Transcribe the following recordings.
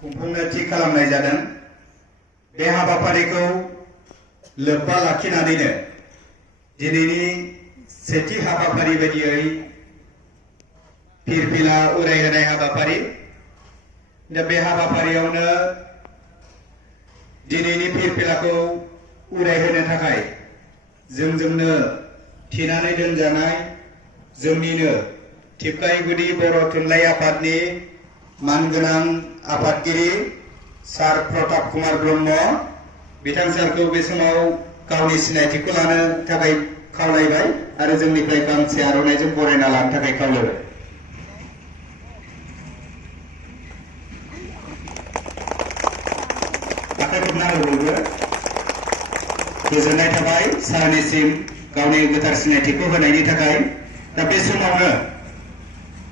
खुंफुंनो थि खालामनाय जादों। बे हाबाफारिखौ लोब्बा लाखिनानैनो दिनैनि सेथि हाबाफारि बायदियै फिरफिला उरायहोनाय हाबाफारि। दा बे हाबाफारियावनो दिनैनि फिरफिलाखौ उरायहोनो थाखाय जोंजोंनो थिनानै दोनजानाय जोंनिनो थिफ्राय गुदि बर' थुनलाइ आफादनि मानगोनां आफादगिरि सार प्रताप कुमार ब्रह्म बिथां सारखौ बे समाव गावनि सिनायथिखौ लानो थाखाय खावलायबाय आरो जोंनिफ्राय गांसे आर'नाइजों बरायना लानो थाखाय खावलायबाय। गोजोननाय थाबाय सारनिसिम गावनि गोथार सिनायथिखौ होनायनि थाखाय। दा बे समावनो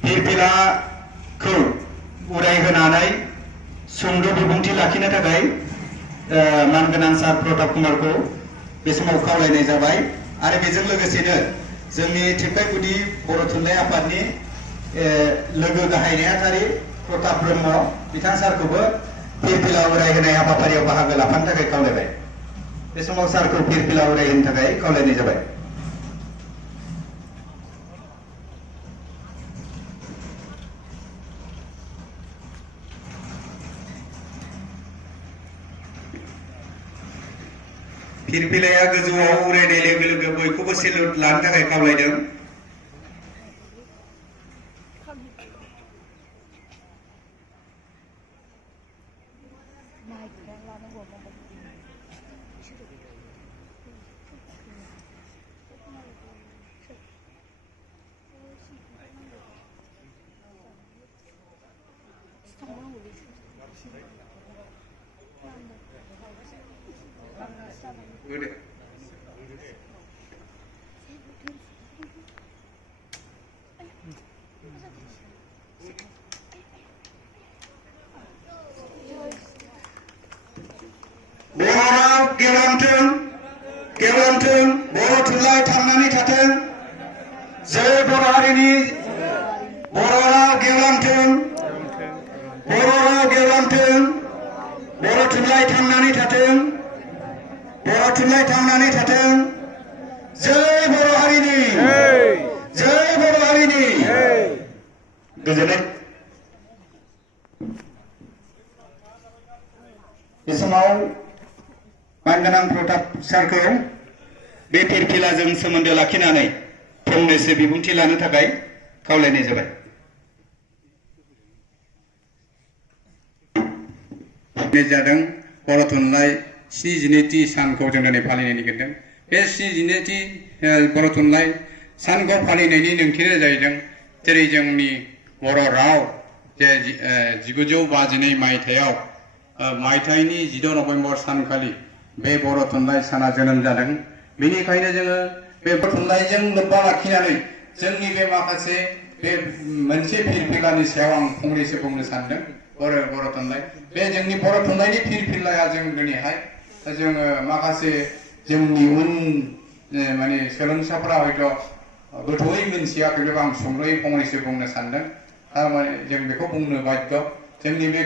फिरफिलाखौ उरायहोनानै सुंद' बिबुंथि लाखिनो थाखाय मानगोनां सार प्रताप कुमारखौ बे समाव खावलायनाय जाबाय। आरो बेजों लोगोसेनो जोंनि थिफ्रायगुदि बर' थुनलाइ आफादनि लोगो गाहाय नेहाथारि प्रताप ब्रह्म बिथां सारखौबो फिरफिला उरायहोनाय हाबाफारियाव बाहागो लाफानो थाखाय खावलायबाय। बे समाव सारखौ फिरफिला उरायहोनो थाखाय खावलायनाय जाबाय। फिरफिलाया गोजौआव उरायनाय लोगो लोगो बयखौबो सेलुट लानो थाखाय खावलायदों। बर' गेवलांथों गेवलांथों बर' थुनलाइ थांनानै थाथों। जय बर' हारिनि बर' राव गेवलांथों बर' राव गेवलांथों बर' थुनलाइ थांनानै थाथों बर' थुनलाइ थांनानै थाथों। जय बर' हारिनि जय बर' हारिनि गोजोननाय। बे समाव मानगोनां प्रताप सारखौ बे फिरफिलाजों सोमोन्दो लाखिनानै फंनैसो बिबुंथि लानो थाखाय खावलायनाय जाबाय। जादों बर' थुनलाइ 72थि सानखौ जों दिनै फालिनो नागिरदों। बे 72थि बर' थुनलाइ सानखौ फालिनायनि ओंथिया जाहैदों जेरै जोंनि बर' राव जे 1952 मायथाइयाव मायथाइनि 16 नभेम्बर सानखालि बे बर' थुनलाइ साना जोनोम जादों। बेनिखायनो जोङो बे थुनलाइजों लोब्बा लाखिनानै जोंनि बे माखासे बे मोनसे फिरफिलानि सायाव आं फंनैसो बुंनो सानदों। बर' थुनलाइ बे जोंनि बर' थुनलाइनि फिरफिलाया जों दिनैहाय जोङो माखासे जोंनि उन माने सोलोंसाफोरा हयथ' गोथौयै मिन्थियाखैब्लाबो आं सुंद'यै फंनैसो बुंनो सानदों। थारमाने जों बेखौ बुंनो बाध्य जोंनि बे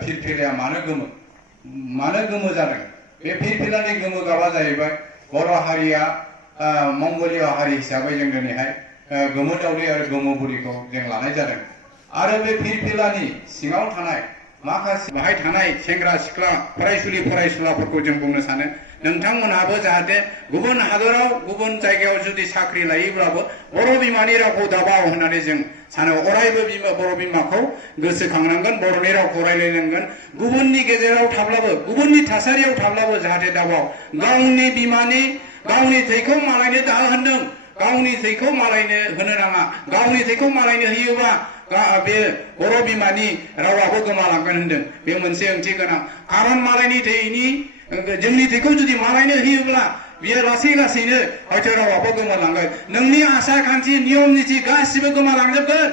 फिरफिलाया मानो गोमो जादों। बे फिरफिलानि गोमो गाबा जाहैबाय बर' हारिया मंगलीय हारि हिसाबै जों दिनैहाय गोमो दावदै आरो गोमो बुरिखौ जों लानाय जादों। आरो बे फिरफिलानि सिङाव थानाय माखासे बाहाय थानाय सेंग्रा सिख्ला फरायसुलि फरायसुलाफोरखौ जों बुंनो सानो नोंथांमोनहाबो जाहाथे गुबुन हादराव गुबुन जायगायाव जुदि साख्रि लायोब्लाबो बर' बिमानि रावखौ दाबाव होननानै जों सानो। अरायबो बर' बिमाखौ गोसोखांनांगोन, बर'नि रावखौ रायलायनांगोन। गुबुननि गेजेराव थाब्लाबो गुबुननि थासारियाव थाब्लाबो जाहाथे दाबाव गावनि बिमानि गावनि थैखौ मालायनो दा होनदों, गावनि थैखौ मालायनो होनो नाङा। गावनि थैखौ मालायनो होयोबा बे बर' बिमानि रावाबो गोमालांगोन होनदों। बे मोनसे ओंथि गोनां खारन मालायनि थैनि जोंनि थैखौ जुदि मालायनो होयोब्ला बियो लासै लासैनो हयथ' रावाबो गोमालांगोन। नोंनि आसार खान्थि नियम निथि गासिबो गोमालांजोबगोन।